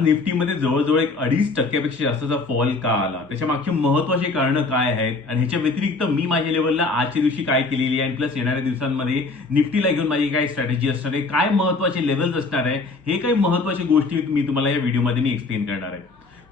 निफ्टीमध्ये जवळजवळ एक अडीच टक्क्यापेक्षा जास्तचा फॉल का आला? त्याच्या मागची महत्वाची कारण काय आहेत? आणि ह्याच्या व्यतिरिक्त मी माझ्या लेवलला आजच्या दिवशी काय केलेली आहे? आणि प्लस येणाऱ्या दिवसांमध्ये निफ्टीला घेऊन माझी काय स्ट्रॅटेजी असणार आहे? काय महत्त्वाचे लेवल्स असणार आहे? हे काही महत्वाची गोष्टी मी तुम्हाला या व्हिडिओमध्ये मी एक्सप्लेन करणार आहे.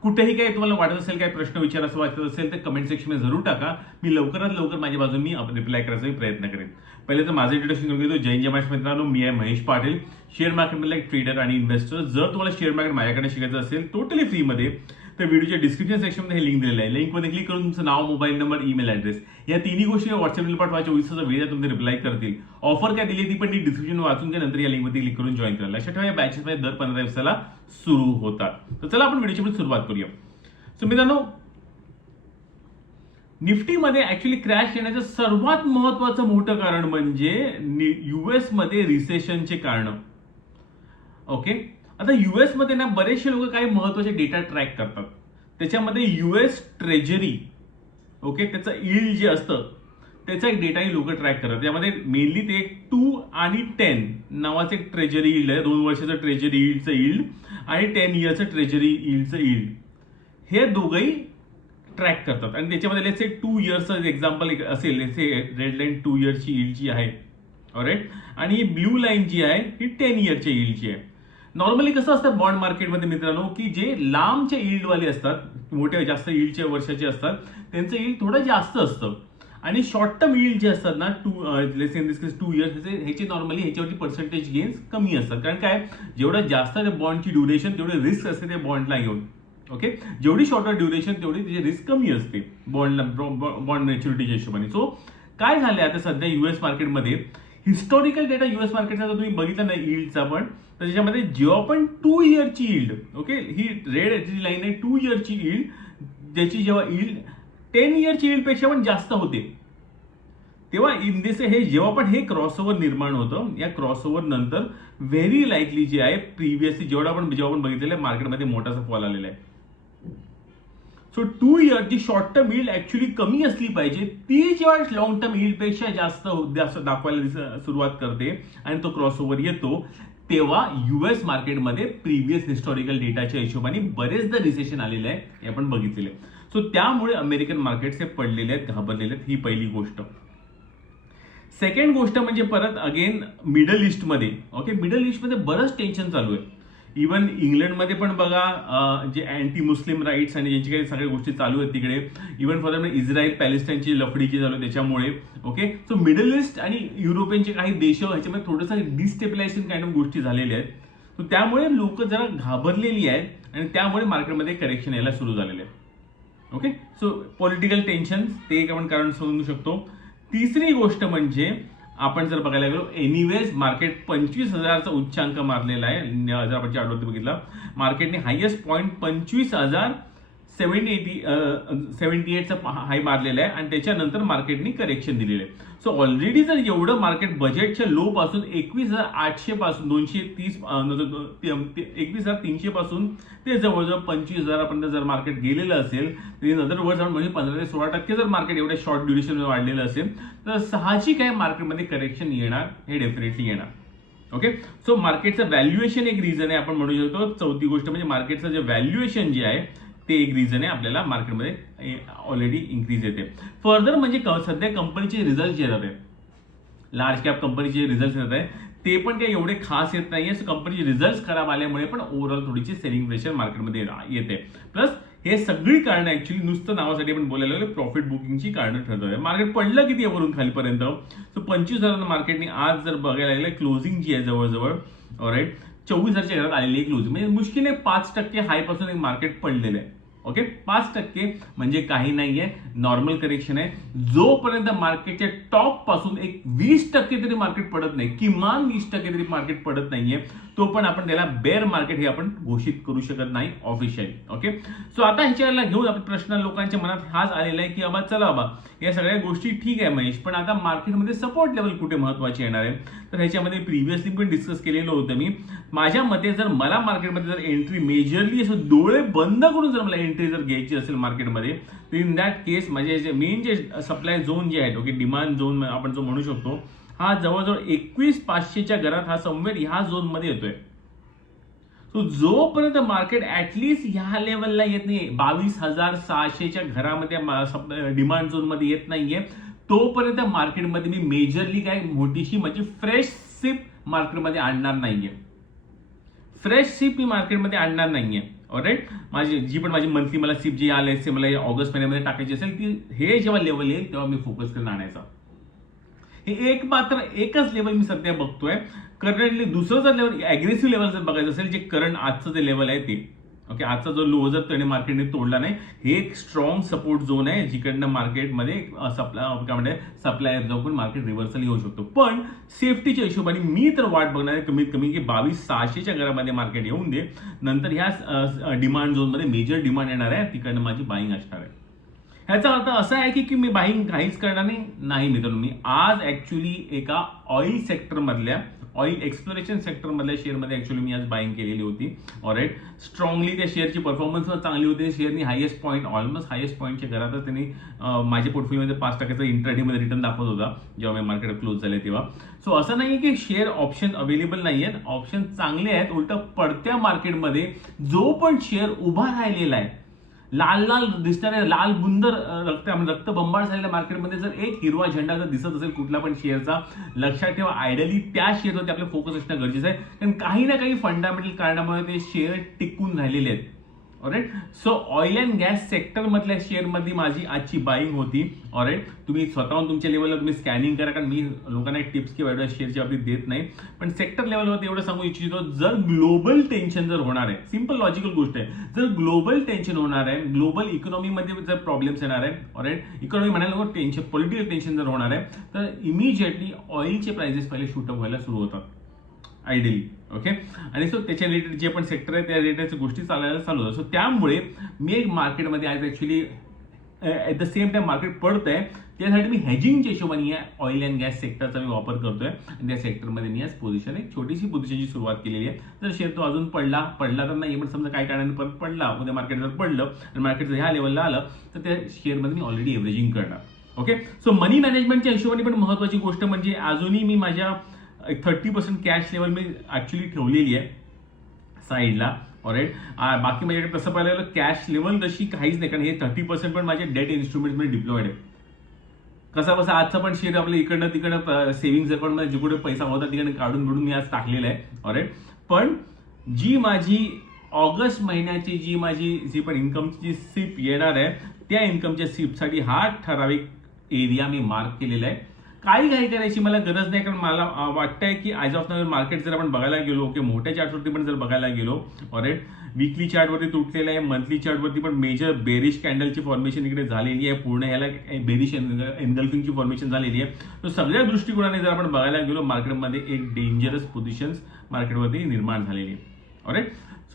कुठेही काही तुम्हाला वाटत असेल काय प्रश्न विचार असं वाटत असेल तर कमेंट सेक्शनमध्ये जरूर टाका. मी लवकरात लवकर माझ्या बाजून मी रिप्लाय करायचा प्रयत्न करेन. पहिले तर माझं इंट्रोडक्शन करून घेतो. जैन जमाश मित्रांनो. मी आहे महेश पाटील. शेअर मार्केटमधला एक ट्रेडर आणि इन्व्हेस्टर जर तुम्हाला शेअर मार्केट माझ्याकडे शिकायचं असेल टोटली फ्रीमध्ये तर व्हिडिओच्या डिस्क्रिप्शन सेक्शनमध्ये हे लिंक दिलेलं आहे. लिंकमध्ये क्लिक करून तुमचं नाव मोबाईल नंबर ईमेल ॲड्रेस या तिन्ही गोष्टी व्हॉट्सअपला पाठवा. चोवीस तास वेळ तुमचे रिप्लाय करतील. ऑफर काय दिली ती पण ती डिस्क्रिप्शन वाचून घ्या नंतर या लिंकमध्ये क्लिक करून जॉईन करा. लक्षात ठेवा या बॅचेसमध्ये दर पंधरा दिवसाला सुरू होतात. तर चला आपण व्हिडिओची पण सुरुवात करूया. सो मित्रांनो निफ्टीमध्ये ऍक्च्युली क्रॅश येण्याचं सर्वात महत्वाचं मोठं कारण म्हणजे युएसमध्ये रिसेशनचे कारण. ओके आता यू एसमध्ये ना बरेचसे लोक काही महत्त्वाचे डेटा ट्रॅक करतात. त्याच्यामध्ये युएस ट्रेजरी ओके त्याचं इल्ड जे असतं त्याचा एक डेटाही लोक ट्रॅक करतात. त्यामध्ये मेनली ते एक टू आणि टेन नावाचं एक ट्रेजरी इल्ड आहे. दोन वर्षाचं ट्रेजरी इल्डचं इल्ड आणि टेन इयरचं ट्रेजरी इल्डचं इल्ड हे दोघंही ट्रॅक करतात. आणि त्याच्यामध्ये लेसे टू इयर्सचं एक्झाम्पल एक असेल. Let's say red line two इयरची yield जी आहे ऑरेट आणि ब्ल्यू लाईन जी आहे ही टेन इयरच्या इल्डची आहे. नॉर्मली कसं असतं बॉन्ड मार्केटमध्ये मित्रांनो की जे लांबचे इल्डवाले असतात मोठ्या जास्त इल्डच्या वर्षाचे असतात त्यांचं इल्ड थोडं जास्त असतं. आणि शॉर्ट टर्म इल्ड जे असतात ना two less in this case two years ह्याचे ह्याचे नॉर्मली ह्याच्यावरती पर्सेंटेज गेन्स कमी असतात. कारण काय? जेवढं जास्त बॉन्डची ड्युरेशन तेवढे रिस्क असते ते बॉन्डला घेऊन. ओके जेवढी शॉर्टर ड्युरेशन तेवढी त्याची रिस्क कमी असते बॉन्डला बॉन्ड मॅच्युरिटीच्या हिशोबाने. सो काय झालं आता सध्या युएस मार्केटमध्ये हिस्टॉरिकल डेटा युएस मार्केटचा जर तुम्ही बघितला ना इल्डचा पण तर त्याच्यामध्ये जेव्हा पण टू इयरची इल्ड ओके ही रेड जी लाईन आहे टू इयरची इल्ड ज्याची जेव्हा इल्ड टेन इयरची इल्डपेक्षा पण जास्त होते. तेव्हा इन दिस हे जेव्हा पण हे क्रॉसओव्हर निर्माण होतं या क्रॉसओव्हर नंतर व्हेरी लाईकली जे आहे प्रिव्हियसली जेवढा आपण जेव्हा आपण बघितलेलं आहे मार्केटमध्ये मोठासा फॉल आलेला आहे. सो टू इयर जी शॉर्ट टर्म इल्ड ऍक्च्युली कमी असली पाहिजे. ती जेव्हा लॉंग टर्म इल्डपेक्षा जास्त दाखवायला सुरुवात करते आणि तो क्रॉसओव्हर येतो तेव्हा युएस मार्केटमध्ये प्रिव्हियस हिस्टॉरिकल डेटाच्या हिशोबाने बरेचदा रिसेशन आलेलं आहे हे आपण बघितलेलं आहे. सो त्यामुळे अमेरिकन मार्केट्स हे पडलेले आहेत घाबरलेले आहेत ही पहिली गोष्ट. सेकंड गोष्ट म्हणजे परत अगेन मिडल ईस्टमध्ये ओके मिडल ईस्टमध्ये बरंच टेन्शन चालू आहे. इवन इंग्लंडमध्ये पण बघा जे अँटी मुस्लिम राईट्स आणि ज्यांची काही सगळ्या गोष्टी चालू आहेत तिकडे इव्हन फॉर इस्रायल पॅलेस्टाईनची लफडीची चालू आहे त्याच्यामुळे ओके सो मिडल ईस्ट आणि युरोपियनचे काही देश ह्याच्यामध्ये थोडंसं डिस्टेबिलायझेशन काइंड ऑफ गोष्टी झालेल्या आहेत. तर त्यामुळे लोक जरा घाबरलेली आहेत आणि त्यामुळे मार्केटमध्ये करेक्शन यायला सुरू झालेलं आहे ओके सो पॉलिटिकल टेन्शन ते एक आपण कारण समजू शकतो. तिसरी गोष्ट म्हणजे आपण जर बघायला गेलो एनिवेज मार्केट पंचवीस हजारचा उच्चांक मारलेला आहे. हजार जर आपण चार्टवरती बघितला मार्केटने हायएस्ट पॉईंट पंचवीस हजार सेव्हन्टी एटी सेव्हन्टी एटचा हाय मारलेला आहे. आणि त्याच्यानंतर मार्केटनी करेक्शन दिलेलं आहे. सो ऑलरेडी जर एवढं मार्केट बजेटच्या लो पासून एकवीस हजार आठशे पासून दोनशे तीस एकवीस हजार तीनशे पासून ते जवळजवळ पंचवीस हजारापर्यंत जर मार्केट गेलेलं असेल तरी नंतर वर जाऊन म्हणजे पंधरा ते सोळा टक्के जर मार्केट एवढ्या शॉर्ट ड्युरेशन वाढलेलं असेल तर साहजिक आहे मार्केटमध्ये करेक्शन येणार? हे डेफिनेटली येणार. ओके सो मार्केटचं व्हॅल्युएशन एक रिझन आहे आपण म्हणू शकतो. चौथी गोष्ट म्हणजे मार्केटचं जे व्हॅल्युएशन जे आहे ते एक रिझन आहे आपल्याला मार्केटमध्ये ऑलरेडी इन्क्रीज येते. फर्दर म्हणजे सध्या कंपनीचे रिझल्ट जे आहे लार्ज कॅप कंपनीचे रिझल्ट येत आहे ते पण काही एवढे खास येत नाहीये. सो कंपनीचे रिझल्ट खराब आल्यामुळे पण ओव्हरऑल थोडीशी सेलिंग प्रेशर मार्केटमध्ये येते प्लस हे सगळी कारणं ऍक्च्युली नुसतं नावासाठी आपण बोलायला लागले प्रॉफिट बुकिंगची कारणं ठरत आहे. मार्केट पडलं किती आहे वरून खालीपर्यंत? सो पंचवीस हजार मार्केटने आज जर बघायला लागलं क्लोजिंग जी आहे जवळजवळ राईट चोवीस हजारच्या घरात आलेली क्लोजिंग म्हणजे मुश्किल आहे पाच टक्के हायपासून एक मार्केट पडलेलं आहे. ओके पाच टक्के म्हणजे काही नाहीये. नॉर्मल करेक्शन आहे. जोपर्यंत मार्केटच्या टॉपपासून एक वीस टक्के तरी मार्केट पडत नाही किमान वीस टक्के तरी मार्केट पडत नाहीये तो पण आपण त्याला बेअर मार्केट हे आपण घोषित करू शकत नाही ऑफिशियल ओके सो आता ह्याच्याला घेऊन आपण प्रश्न लोकांच्या मनात हाच आलेला आहे की बाबा चला बाबा या सगळ्या गोष्टी ठीक आहे महेश पण आता मार्केटमध्ये सपोर्ट लेवल कुठे महत्त्वाचे येणार आहे? तर ह्याच्यामध्ये प्रिव्हियसली पण डिस्कस केलेलं होतं मी. माझ्या मते जर मला मार्केटमध्ये जर एंट्री मेजरली असं डोळे बंद करून जर मला एंट्री जर घ्यायची असेल मार्केटमध्ये तर इन दॅट केस म्हणजे जे मेन जे सप्लाय झोन जे आहेत ओके डिमांड झोन आपण जो म्हणू शकतो हा जवळजवळ एकवीस पाचशेच्या घरात हा संवेद ह्या झोनमध्ये येतोय. सो जोपर्यंत मार्केट ऍटलिस्ट ह्या लेवलला येत नाही बावीस हजार सहाशेच्या घरामध्ये डिमांड झोनमध्ये येत नाहीये तोपर्यंत मार्केटमध्ये मी मेजरली काय मोठीशी म्हणजे फ्रेश सिप मार्केटमध्ये आणणार नाहीये. फ्रेश सिप मी मार्केटमध्ये आणणार नाहीये. ऑलराईट माझी जी पण माझी मंथली मला सिप जी आले से मला ऑगस्ट महिन्यामध्ये टाकायची असेल ती हे जेव्हा लेवल येईल तेव्हा मी फोकस करून आणायचा. हे एक मात्र एकच लेवल मी सध्या बघतोय. करंटली दुसरं जर लेवल अग्रेसिव्ह लेवल जर बघायचं असेल जे करंट आजचं जे लेवल आहे ते. ओके आजचा जो लो जर त्याने मार्केटने तोडला नाही हे एक स्ट्रॉंग सपोर्ट झोन आहे जिकडनं मार्केटमध्ये सप्लाय काय म्हणते सप्लाय जाऊन पण मार्केट रिव्हर्सल येऊ शकतो. पण सेफ्टीच्या हिशोबाने मी तर वाट बघणार आहे कमीत कमी की बावीस सहाशेच्या घरामध्ये मार्केट येऊन दे. नंतर ह्या डिमांड झोनमध्ये मेजर डिमांड येणार आहे तिकडनं माझी बाईंग असणार आहे. ह्याचा अर्थ असा आहे की की मी बाईंग काहीच करणार नाही. नाही मित्रांनो मी आज ऍक्च्युली एका ऑइल सेक्टरमधल्या ऑइल एक्सप्लोरेशन सेक्टरमधल्या शेअरमध्ये ॲक्च्युली मी आज बाईंग केलेली होती. ऑरेट स्ट्रॉंगली त्या शेअरची परफॉर्मन्स चांगली होती. शेअरनी हायेस्ट पॉईंट ऑलमोस्ट हायेस्ट पॉईंटच्या घरातच त्यांनी माझ्या पोर्टफोलिओमध्ये पाच टक्क्याचा इंटरडेमध्ये रिटर्न दाखवत होता जेव्हा मी मार्केट क्लोज झाले तेव्हा. सो असं नाही की शेअर ऑप्शन अवेलेबल नाही आहेत ऑप्शन चांगले आहेत. उलट पडत्या मार्केटमध्ये जो पण शेअर उभा राहिलेला आहे लाल लाल दिसणाऱ्या लाल बुंदर रक्त रक्त बंबाळ झालेल्या मार्केटमध्ये जर एक हिरवा झेंडा जर दिसत असेल कुठला पण शेअरचा लक्षात ठेवा आयडियली त्या शेअरवरती आपलं फोकस असणं गरजेचं आहे. कारण काही ना काही फंडामेंटल कारणामुळे ते शेअर टिकून राहिलेले आहेत. Alright so oil and gas sector मधल्या शेअरमध्ये माझी आजची बाईंग होती. ऑलराईट तुम्ही स्वतःहून तुमच्या लेवलला तुम्ही स्कॅनिंग करा कारण मी लोकांना टिप्स किंवा एवढ्या शेअरच्या बाबतीत देत नाही. पण सेक्टर लेवलवरती एवढं सांगू इच्छितो जर ग्लोबल टेन्शन जर होणार आहे सिंपल लॉजिकल गोष्ट आहे जर ग्लोबल टेन्शन होणार आहे ग्लोबल इकॉनॉमीमध्ये जर प्रॉब्लेम्स येणार आहे ऑलराईट इकॉनॉमी म्हणायला टेन्शन पॉलिटिकल टेन्शन जर होणार आहे तर इमिजिएटली ऑइलचे प्राइसेस पहिले शूटअप व्हायला सुरू होतात. आयडियली ओके आणि सो त्याच्या रिलेटेड जे पण सेक्टर आहे त्या रिलेटेड गोष्टी चालायला चालू होतात. सो त्यामुळे मी एक मार्केटमध्ये आज actually at the same time market पडत आहे त्यासाठी मी हेजिंगच्या हिशोबाने या ऑइल अँड गॅस सेक्टरचा मी वापर करतोय. आणि त्या सेक्टरमध्ये मी आज पोझिशन एक छोटीशी पोझिशनची सुरुवात केलेली आहे. जर शेअर तो अजून पडला पडला तर नाही पण समजा काय कारणाने परत पडला उद्या मार्केट जर पडलं आणि मार्केट जर ह्या लेवलला आलं तर त्या शेअरमध्ये मी ऑलरेडी एव्हरेजिंग करणार ओके सो मनी मॅनेजमेंटच्या हिशोबाने पण महत्वाची गोष्ट म्हणजे अजूनही मी माझ्या एक थर्टी पर्सेंट कॅश लेवल मी ऍक्च्युली ठेवलेली आहे साईडला ऑलराईट बाकी माझ्याकडे तसं पाहिलं गेलं कॅश लेवल तशी काहीच नाही कारण हे थर्टी पर्सेंट पण माझ्या डेट इन्स्ट्रुमेंटमध्ये डिप्लॉइड आहे. कसा बसा आजचा पण शेअर आपल्या इकडनं तिकडं सेव्हिंग्स अकाउंटमध्ये जिकडे पैसा होता तिकडे काढून बिडून मी आज टाकलेला आहे. ऑलराईट पण जी माझी ऑगस्ट महिन्याची जी माझी जी पण इन्कमची जी सिप येणार आहे त्या इन्कमच्या सीपसाठी हा ठराविक एरिया मी मार्क केलेला आहे. काही घाई करायची मला गरज नाही कारण मला वाटतंय की आज ऑफ नाव मार्केट जर आपण बघायला गेलो की मोठ्या चार्टवरती पण जर बघायला गेलो ऑरेट विकली चार्टवरती तुटलेलं आहे मंथली चार्टवरती पण मेजर बेरिश कॅन्डलची फॉर्मेशन इकडे झालेली आहे पूर्ण याला बेरिश एनगल्फिंगची फॉर्मेशन झालेली आहे. तर सगळ्या दृष्टिकोनाने जर आपण बघायला गेलो मार्केटमध्ये एक डेंजरस पोझिशन्स मार्केटवरती निर्माण झालेली आहे. ऑरेट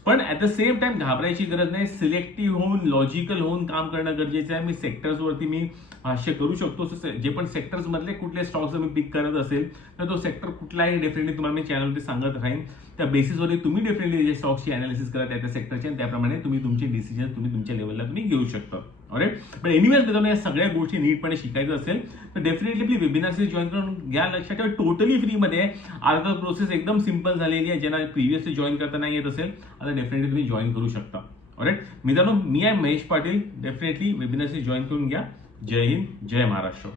पण ॲट द सेम टाइम घाबरायची गरज नाही. सिलेक्टिव्ह होऊन लॉजिकल होऊन काम करणं गरजेचं आहे. मी सेक्टर्सवरती मी भाष्य करू शकतो. जे पण सेक्टर्समधले कुठले स्टॉक्स मी पिक करत असेल तर तो सेक्टर कुठलाही डेफिनेटली तुम्हाला मी चॅनलवरती सांगत राहीन. त्या बेसिसवरती तुम्ही डेफिनेटली जे स्टॉक्सची अनालिसिस करा त्या त्या सेक्टरचे त्याप्रमाणे तुम्ही तुमचे डिसिजन तुम्ही तुमच्या लेवलला तुम्ही घेऊ शकता. ऑलराईट पण एनिवेज मित्रांनो या सगळ्या गोष्टी नीटपणे शिकायचं असेल तर डेफिनेटली आपली वेबिनार सिरीज जॉईन करून घ्या लक्षात ठेवा टोटली फ्रीमध्ये आहे आता प्रोसेस एकदम सिंपल झालेली आहे ज्यांना प्रिव्हियसली जॉईन करता नाही येत असेल आता डेफिनेटली तुम्ही जॉईन करू शकता. ऑलराईट मित्रांनो मी आहे Mahesh Patil. Definitely webinar series join करून घ्या. जय हिंद जय महाराष्ट्र.